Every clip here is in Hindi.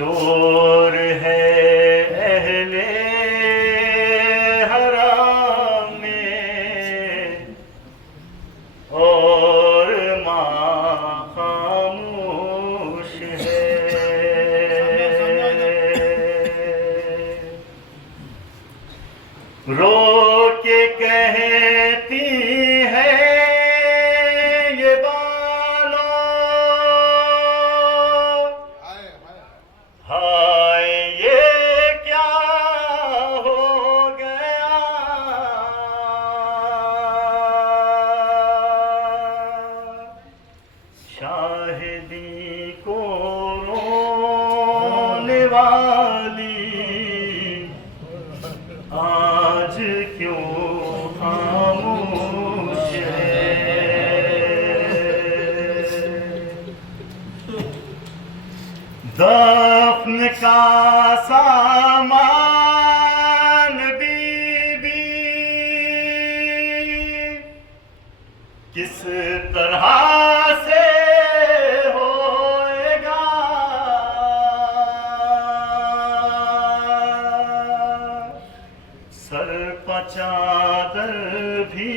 शोर है अहले हराम में और माँ खामोश है। रो के कहती है ये बालो, हाय ये क्या हो गया। शाहिदी को रोने वाली आज क्यों खामोश है। दफन का सामान बीबी किस तरह से होएगा। सर पर चादर भी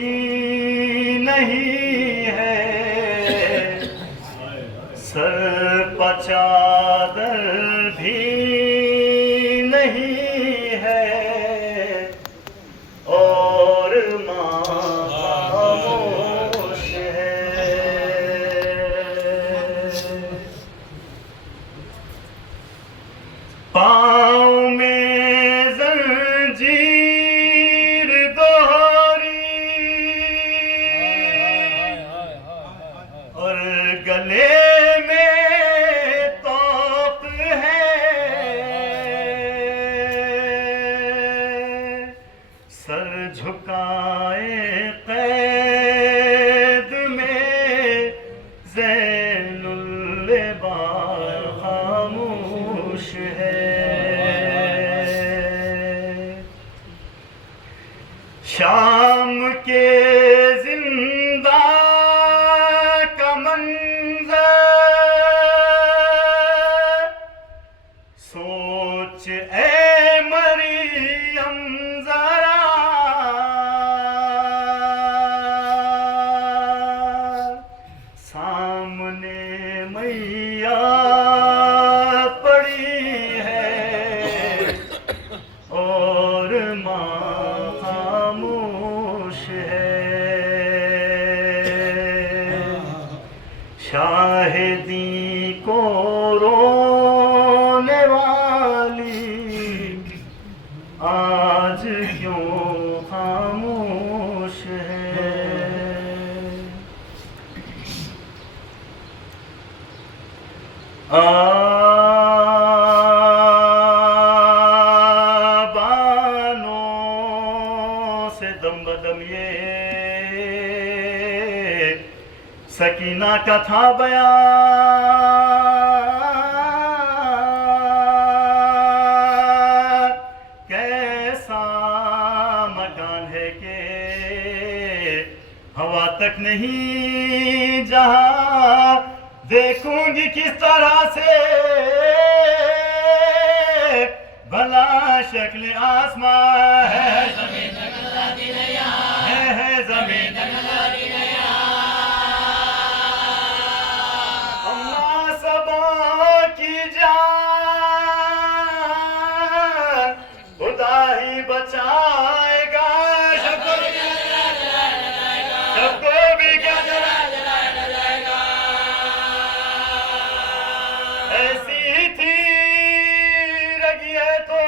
नहीं है, सर पर चादर भी नहीं है और माँ खामोश है। पाँव में जंजीर दोहरी और गले में तोप है। सर झुकाए कैद में ज़ैनुल बार खामोश है। शाम के जिंदा का मंज़र सोच ए मरियम ज़रा। सामने मैया पड़ी है और माँ खामोश है। शाहिदी को रोने वाली आज क्यों खामोश है। आबानों से दम बदम ये सकीना का था बयान। कैसा मकान है के हवा तक नहीं जहां देखूंगी किस तरह से भला शक्ल आसमां है। जमीन है जमीन अम्मा सबों की जान खुदा ही बचाएगा। सबको भी क्या ऐसी थी रगी है तो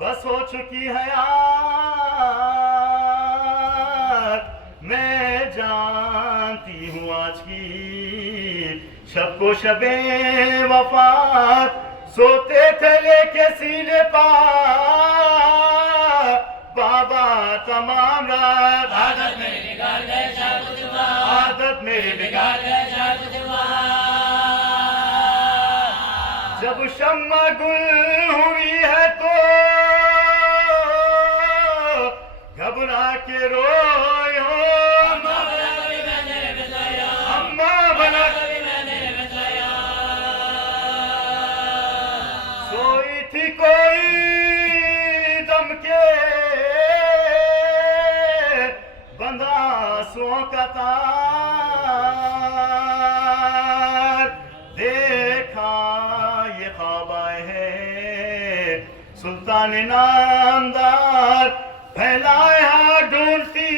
बस हो चुकी है यार। मैं जानती हूँ आज की शब को शबे वफात सोते थे लेके सीने पार। बाबा तमाम रात आदत मेरी बिगाड़ गए आदत मेरी बिगाड़ गए। जब शम्मा गुल हुई है तो घबरा के रोयो। अम्मा बना कभी मैंने बताया तार देखा ये ख्वाब है सुल्तान नामदार फैलाए हाथ ढूंढती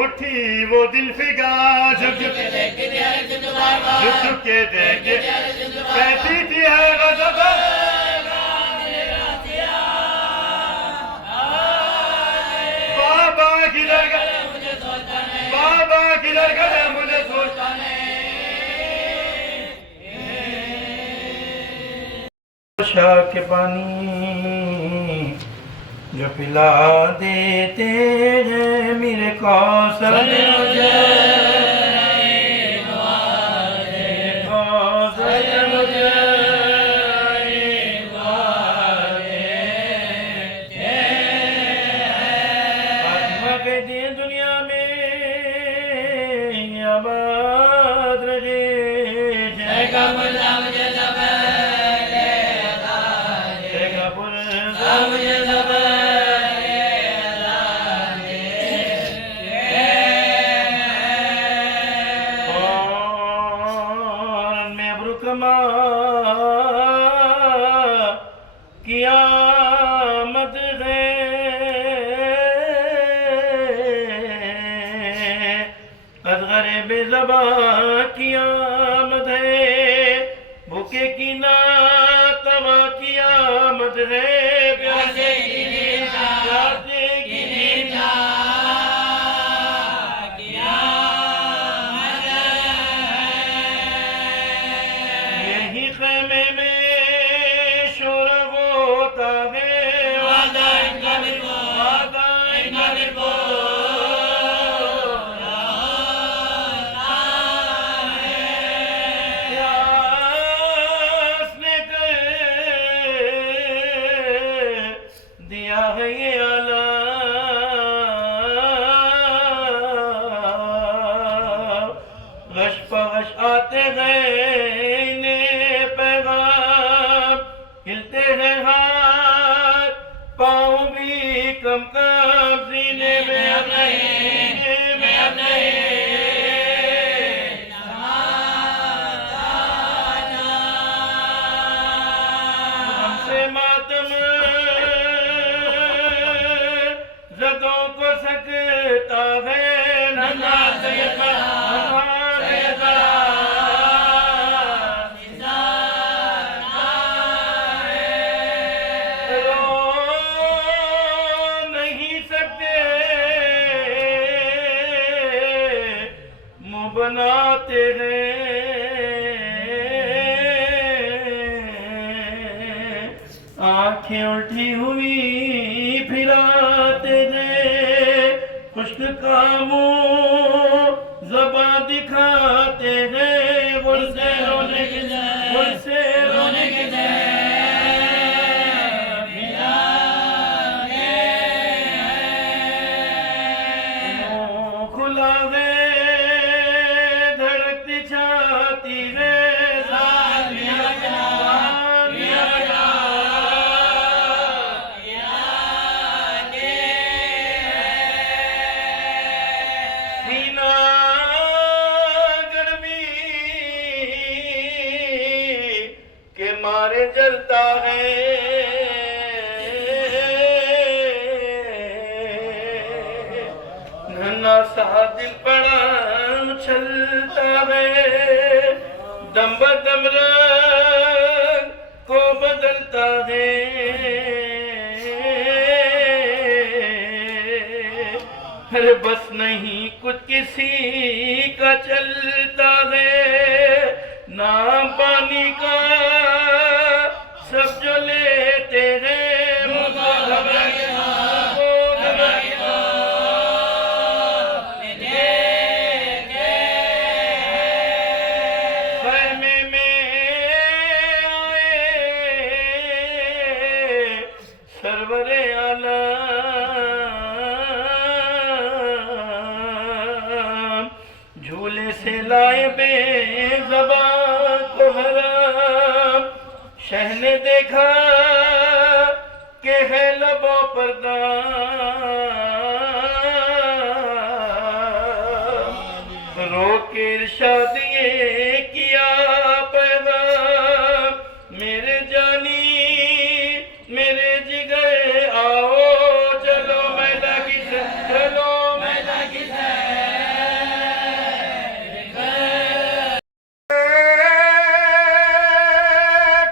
उठी वो दिल फिगार झुक झुक के देखे कहती थी है गज़ब बाबा किधर गए मुझे सोचता नहीं शाह के पानी जो पिला देते हैं मेरे कौसर दुनिया में आबाद रहे जय का मुझे कियामत है अज़ग़र बेज़बा कियामत है भूखे की ना तवा कियामत है प्यासे की नींदा कियामत यही ख़ैमे में दिया है ये आला गश पगश आते गए इन्हें पैगाम हिलते हैं हाथ पाँव भी कम कम सीने में अब नहीं हमसे मातम जदों को सकता है नन्हा सैयदा रो नहीं सकते मुँह बनाते हैं आंखें उठी हुई फिराते हैं खुश्क का मुँह ज़बां दिखाते हैं मुझसे रोने के खुला है धड़कती छाती है मारे जलता है नन्हा सा दिल पड़ा उछलता है दम बदम रंग को बदलता है अरे बस नहीं कुछ किसी का चलता है नाम पानी का सब जो लेते हैं ख़ैमे में आए सरवरे आलम झूले से लाए बेज़बान को हराम शह ने देखा के है लबों पर दाम इरशाद ये किया पैगाम मेरे जानी मेरे जिगर आओ चलो मैदा की चलो मैदा की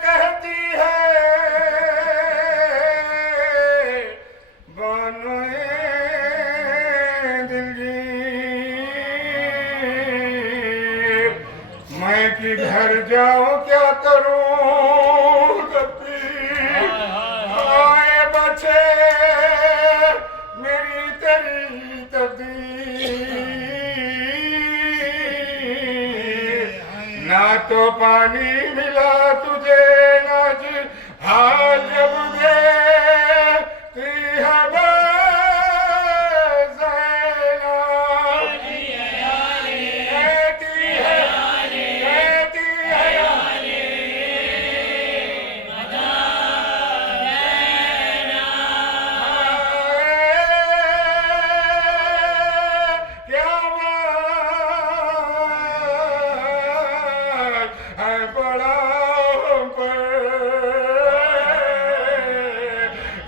कहती है बानोए दिलगीर मैं कि घर जाऊं क्या करूं आए बचे मेरी तेरी तकदीर ना तो पानी मिला तुझे ना हाल जब दे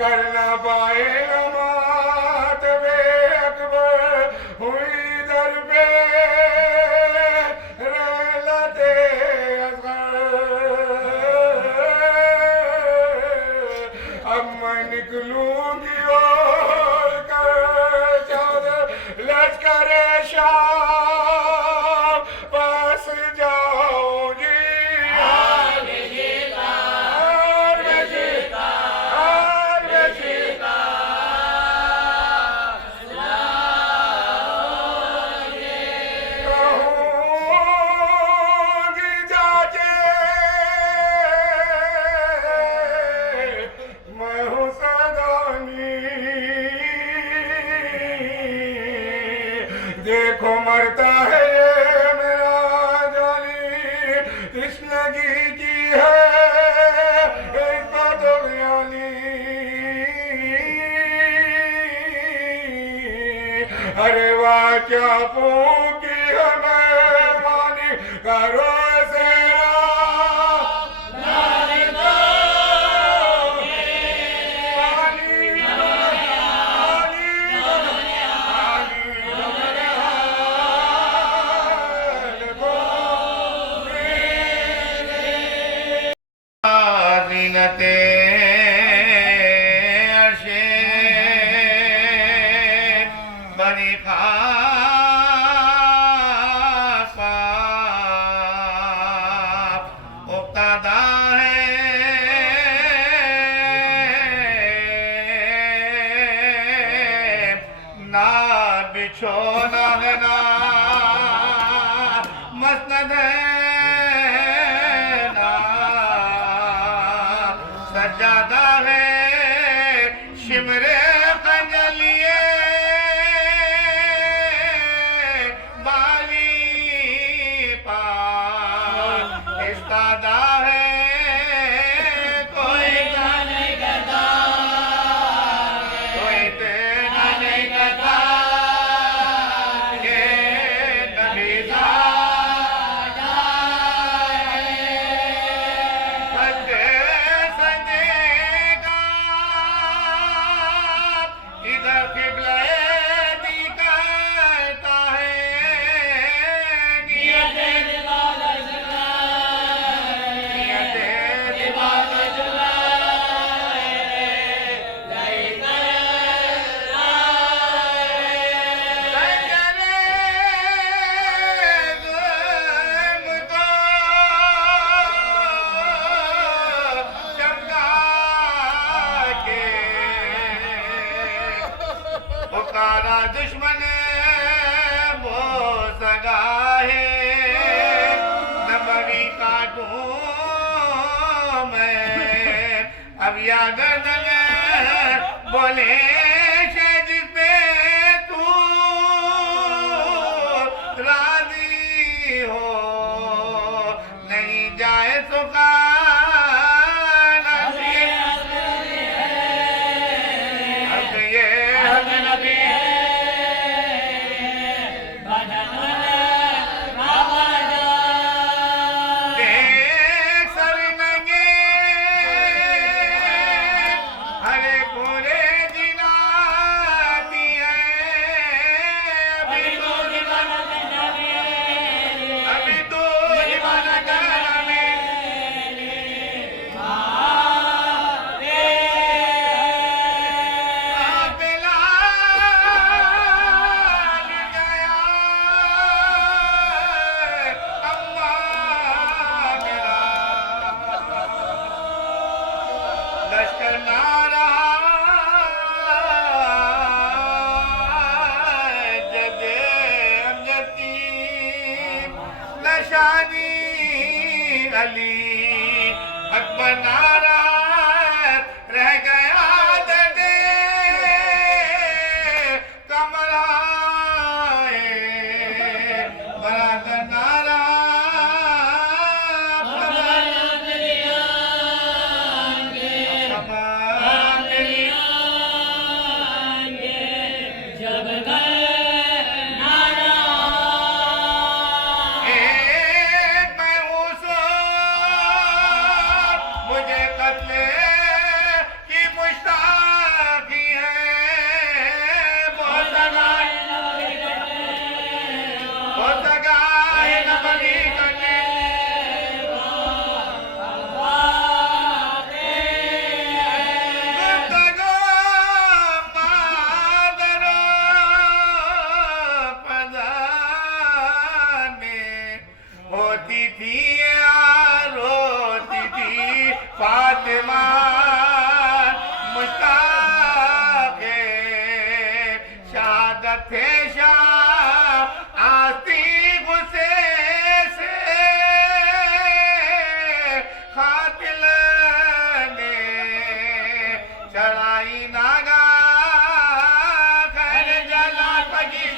करना पाए नमात बे अकबर हुई दर पे रहलते असगर अब मैं निकलूंगी और कर चादर लश्कर शाह पास जाऊंगी देखो मरता है ये मेरा जानी कृष्णगी की है एक बात बयानी अरे वाह क्या फूकी हमें पानी करो ज़ीनते अर्शे बड़ी खास उक्तादा है ना बिछोना है ना मसनद है सजादा है शिमरे खंजलिए बाली पार इस्तादा है कोई नहीं करता कोई तेरा नहीं करता ये नबी पुकारा दुश्मन वो सगा है नबी काटूं मैं अब या गर्दन बोले जिस पे तू राजी हो नहीं जाए सुखा शानी अली अकबर नाराज रह गया दर्दे कमराए बरादर होती थी रोती थी फातिमा मुश्ताक़े शहादत थे शाह आती गुस्से से कातिल ने चढ़ाई नागा कर जला पगी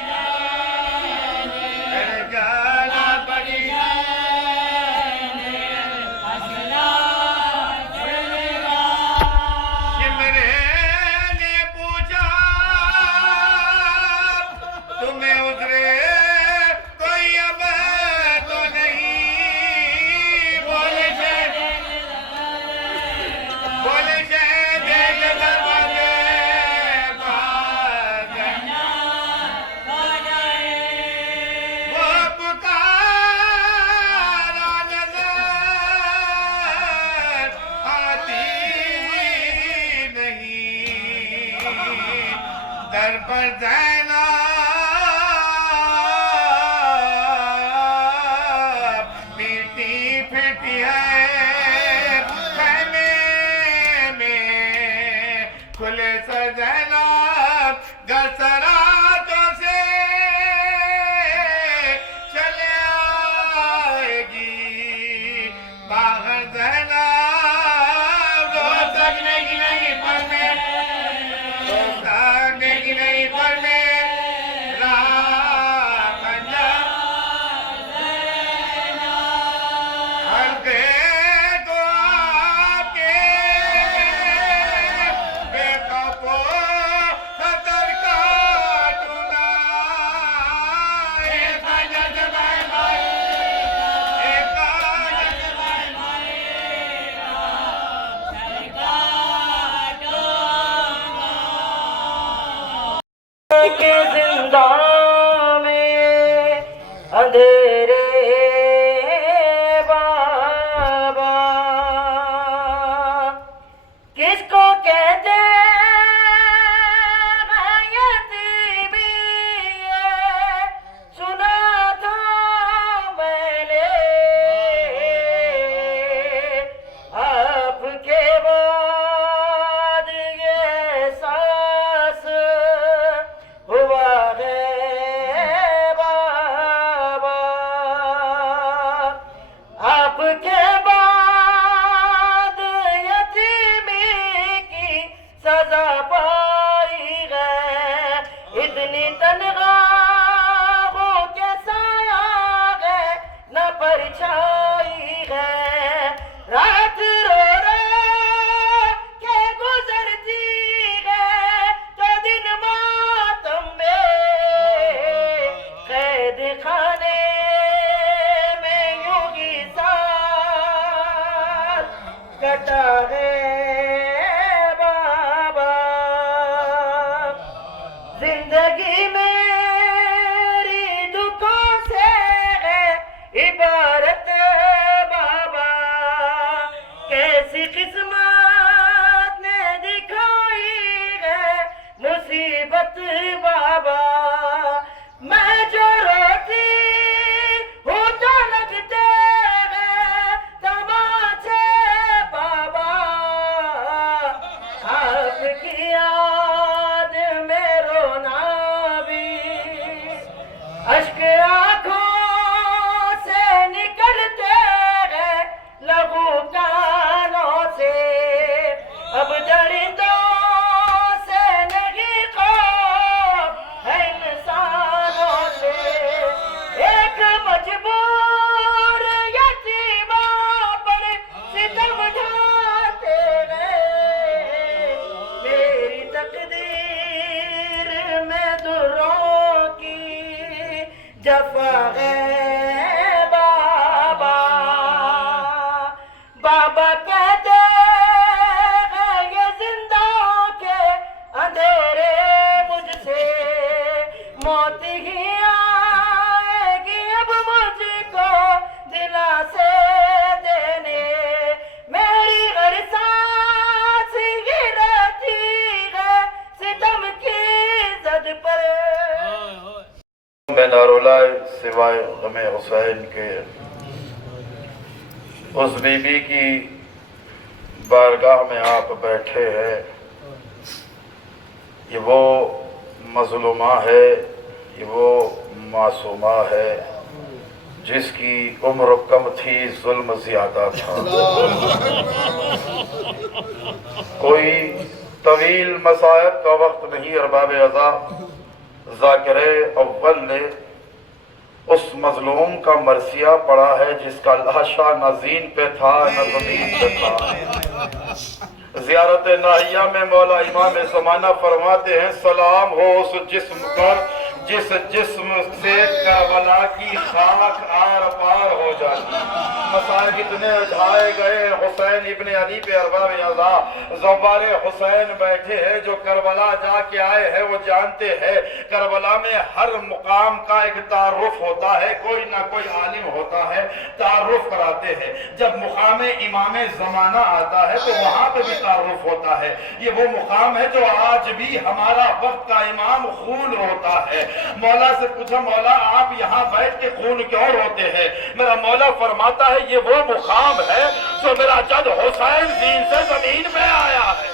दर पर ज़ैनब पीटी फिटी है खैमे में खुले सर ज़ैनब गसरातों से चले आएगी बाहर ज़ैनब रोज लगने की नहीं पर में नहीं पर मेरा हर को आपके बेकपो सतर का टूना एक जज भाई भाई एक जज भाई भाई के जिंदा में अंधेरे बाबा किसको कहते यतीमी सुना था मैंने आपके बाद ये सांस हुआ है बाबा आपके बाद यतीमी की सजा पाई है इतनी तनख्वाहों के साया है न परछाई है रात रो रो के गुजरती है तो दिन मातम में कैद खाने में यूं ही साथ कटा है बाबा जिंदगी मेरी दुखों से है इबारत बाबा कैसी किस्मत ने दिखाई है मुसीबत बाबा मैं जो रोती हूँ तो लगते हैं तमाचे बाबा आपकी याद में रोना भी अश्क आँखों से निकल सिवाय गमे हुसैन के उस बीबी की बारगाह में आप बैठे हैं। ये वो मज़लूमा है, ये वो मासूमा है जिसकी उम्र कम थी, जुल्म ज्यादा था। कोई तवील मसायब का वक्त नहीं। अरबाब अज़ा ज़ाकिरे अव्वल ने उस मजलूम का मरसिया पढ़ा है जिसका लाशा न ज़ीन पे था न ज़मीन पे था। ज़ियारत नाहिया में मौला इमाम ज़माना फरमाते हैं, सलाम हो उस जिस्म पर जिस जिस्म से करबला की खाक आर पार हो जाती। मसाइब इतने उठाए गए, हुसैन इब्ने अली पे अरबाब अज़ा ज़वारे हुसैन बैठे हैं। जो करबला जाके आए हैं वो जानते हैं करबला में हर मुकाम का एक तारुफ होता है, कोई ना कोई आलिम होता है, तारुफ कराते हैं। जब मुकाम इमाम ज़माना आता है तो वहाँ पे भी तारुफ होता है। ये वो मुकाम है जो आज भी हमारा वक्त का इमाम खून रोता है। मौला से पूछा, मौला आप यहाँ बैठ के खून क्यों रोते हैं? मेरा मौला फरमाता है, ये वो मुकाम है जो मेरा जद हुसैन दीन से जमीन पे आया है।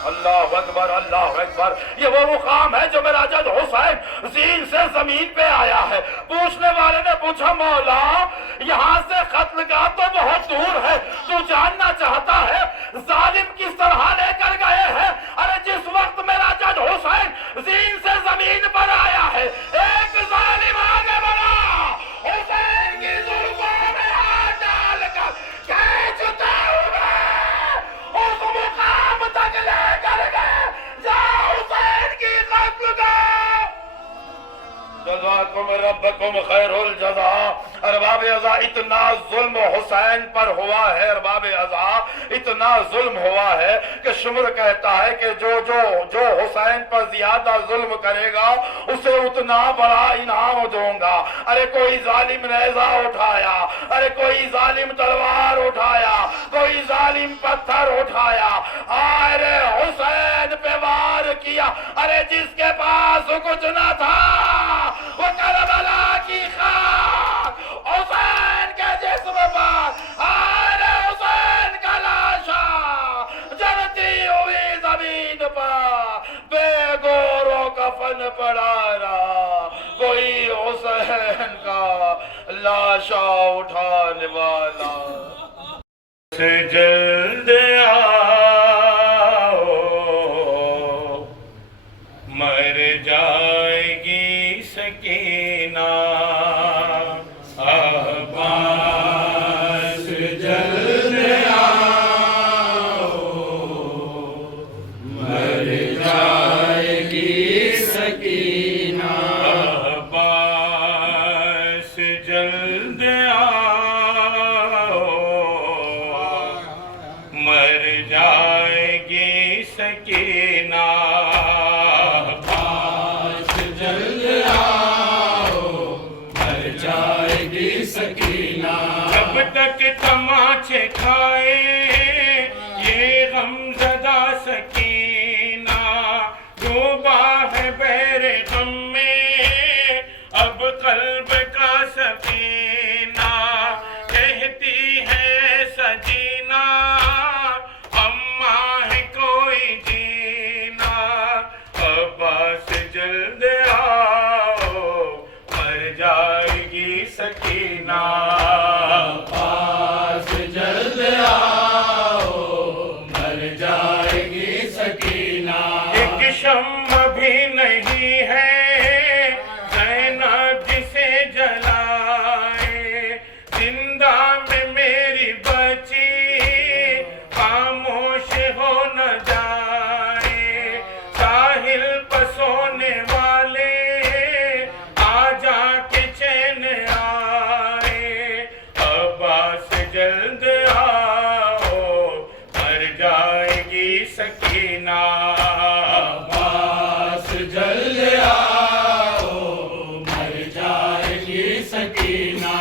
अल्लाह अकबर, अल्लाह अकबर। ये वो मुकाम है जो मेरा जद हुसैन जीन से जमीन पे आया है। पूछने वाले ने पूछा, मौला यहाँ से कत्लगाह तो बहुत दूर है, तू जानना चाहता है जालिम किस तरह लेकर गए हैं? अरे जिस वक्त मेरा जद हुसैन जीन से जमीन पर आया है, एक जालिम आगे बढ़ा, हुसैन की जुल्फों में हाथ डालकर खींचते हुए उस मुकाम तक लेकर गए जहाँ हुसैन की कत्लगाह। जज़ाकुम रब्बकुम खैरुल जज़ा। अरबाब अज़ा इतना जुल्म हुसैन पर हुआ है, अरबाब अज़ा इतना जुल्म हुआ है कि शुमर कहता है कि जो हुसैन पर ज्यादा जुल्म करेगा उसे उतना बड़ा इनाम दूंगा। अरे कोई जालिम नेज़ा उठाया, अरे कोई जालिम तलवार उठाया, कोई जालिम पत्थर उठाया, अरे हुसैन पे वार किया। अरे जिसके पास कुछ न था वो करबला की खाक हुसैन के जिस्म पर, अरे हुसैन का लाशा जलती हुई जमीन पर बेगोरो कफन पड़ा रहा, कोई हुसैन का लाशा उठाने वाला। से जल्द आओ मर जाएगी सकीना, अब्बास जल्द आओ मर जाएगी सकीना, अब्बास जल्द आओ मर जाएगी सकीना, सकीना। जब तक तमाचे खाए ये गमज़दा सकीना, डूबा है बैरे गम में अब कल्ब का सफीना, कहती है सजीना अम्मा है कोई जीना, अब्बास जल्द आओ मर जाएगी सकीना, पास जल्द आओ मर जाएगी सकीना। एक शम्म भी नहीं है ज़ैनब जिसे जलाए, जिंदा में मेरी बची खामोश हो न जाए, साहिल पर सोने वाले आ जाके चैन आए, अब्बास जल्द आओ मर जाएगी सकीना, अब्बास जल्द आओ मर जाएगी सकीना।